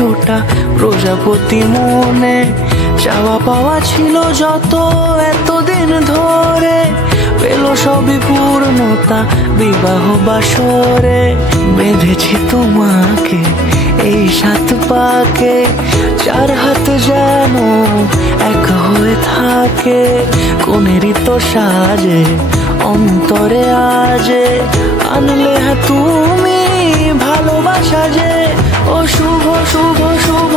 ছোটা প্রজাপতি মনে, চাওয়া পাওয়া ছিল যত এতদিন ধরে, পেল সবই পূর্ণতা বিবাহ বাসরে। বেঁধেছি তোমাকে এই 7 পাকে, 4 হাত যেন এক হয়ে থাকে। কোনেরই তো সাজে অন্তরে আজে, আনলে তুমি ভালোবাসা যে। ও শুভ শুভ শুভ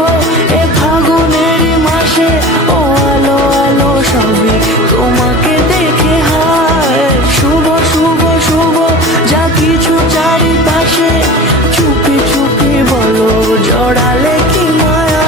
এ ফাগুনেরই মাসে, ও আলো আলো সবই তোমাকে দেখে হায়। শুভ শুভ শুভ যা কিছু চারিপাশে, চুপি চুপি বলো জড়ালে কি মায়া।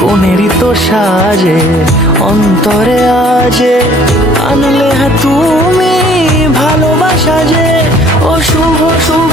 কোনেরই তো সাজে অন্তরে আজে, আনলে তুমি ভালোবাসা যে। ও শুভ শুভ